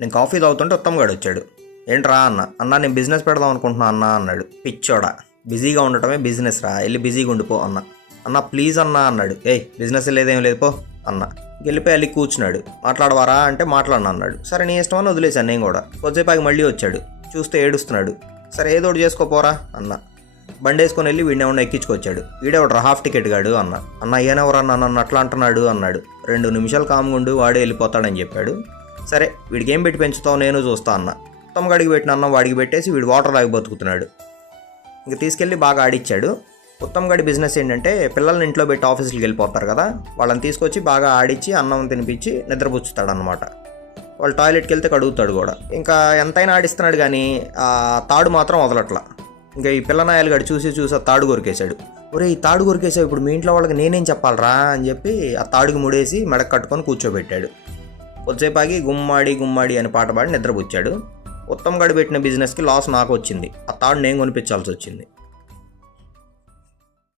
నేను కాఫీ తాగుతుంటే ఉత్తమ్గాడు వచ్చాడు. ఏంట్రా అన్న నేను బిజినెస్ పెడదాం అనుకుంటున్నా అన్నాడు. పిచ్చోడా, బిజీగా ఉండటమే బిజినెస్ రా, వెళ్ళి బిజీగా ఉండిపో అన్న ప్లీజ్ అన్నాడు. బిజినెస్ లేదేం లేదు పో అన్న. వెళ్ళిపోయి వెళ్ళి కూర్చున్నాడు. మాట్లాడవారా అంటే మాట్లాడను అన్నాడు. సరే నీ ఇష్టం అని వదిలేశాను నేను కూడా. కొద్దిసేపు మళ్ళీ వచ్చాడు. చూస్తే ఏడుస్తున్నాడు. సరే ఏదోటి చేసుకోపోరా అన్న. బండి వేసుకొని వెళ్ళి వీడిని ఏమన్నా ఎక్కించుకొచ్చాడు. వీడెవడరా హాఫ్ టికెట్ గాడు అన్న ఈయనెవరన్నా నన్ను అట్లా అంటున్నాడు అన్నాడు. 2 నిమిషాలు కామ్గుండు, వాడే వెళ్ళిపోతాడని చెప్పాడు. సరే వీడికి ఏం పెట్టి పెంచుతావు నేను చూస్తా అన్న. ఉత్తమ్గాడికి పెట్టిన అన్నం వాడికి పెట్టేసి వీడు వాటర్ తాగి బతుకుతున్నాడు. ఇంక తీసుకెళ్ళి బాగా ఆడిచ్చాడు. ఉత్తమ్గాడి బిజినెస్ ఏంటంటే పిల్లల్ని ఇంట్లో పెట్టి ఆఫీసులకు వెళ్ళిపోతారు కదా, వాళ్ళని తీసుకొచ్చి బాగా ఆడిచ్చి అన్నం తినిపించి నిద్రపుచ్చుతాడు అనమాట. వాళ్ళు టాయిలెట్కి వెళ్తే కడుగుతాడు కూడా. ఇంకా ఎంతైనా ఆడిస్తున్నాడు కానీ ఆ తాడు మాత్రం వదలట్లా. ఇంకా ఈ పిల్లనాయాలు గడి చూసి ఆ తాడు కొరికేశాడు. ఈ తాడు కొరికేసావు, ఇప్పుడు మీ ఇంట్లో వాళ్ళకి నేనేం చెప్పాలరా అని చెప్పి ఆ తాడుకి ముడేసి మెడకు కట్టుకొని కూర్చోబెట్టాడు. కొద్దిసేపాగి గుమ్మాడి అని పాట పాడి నిద్రపుచ్చాడు. ఉత్తమ్గాడు పెట్టిన బిజినెస్కి లాస్ నాకు వచ్చింది. ఆ తాడు నేను కొనిపించాల్సి వచ్చింది.